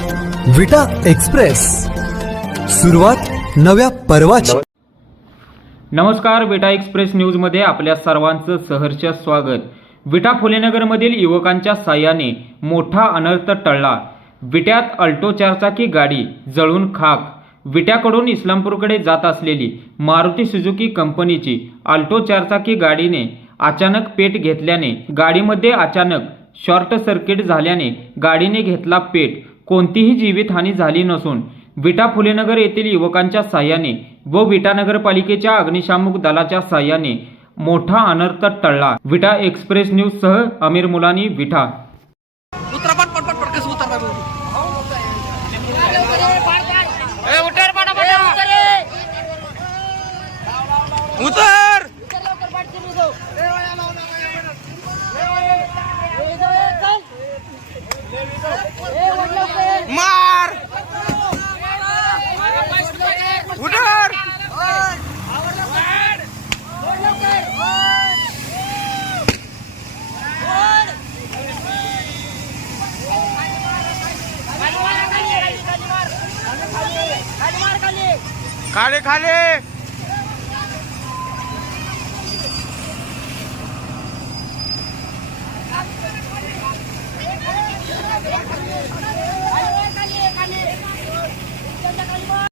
विटा एक्सप्रेस. सुरुवात नव्या पर्वाची. नमस्कार विटा एक्सप्रेस न्यूजमध्ये आपल्या सर्वांचं सहर्ष स्वागत. विटा फुलेनगरमधील युवकांच्या साह्याने मोठा अनर्थ टळला. विट्यात अल्टो चारचाकी गाडी जळून खाक. विट्याकडून इस्लामपूरकडे जात असलेली मारुती सुझुकी कंपनीची अल्टो चारचाकी गाडीने अचानक पेट घेतल्याने गाडीमध्ये अचानक शॉर्ट सर्किट झाल्याने गाडीने घेतला पेट. कोणतीही जीवितहानी झाली नसून विटा फुलेनगर येथील युवकांच्या साह्याने व विटा नगरपालिकेच्या अग्निशामक दलाच्या साह्याने मोठा अनर्थ टळला. विटा एक्सप्रेस न्यूज सह अमीर मुलानी विटा. उतरा पट पट पट पट कसं उतरणार उतर मार! उतर खाली खाली!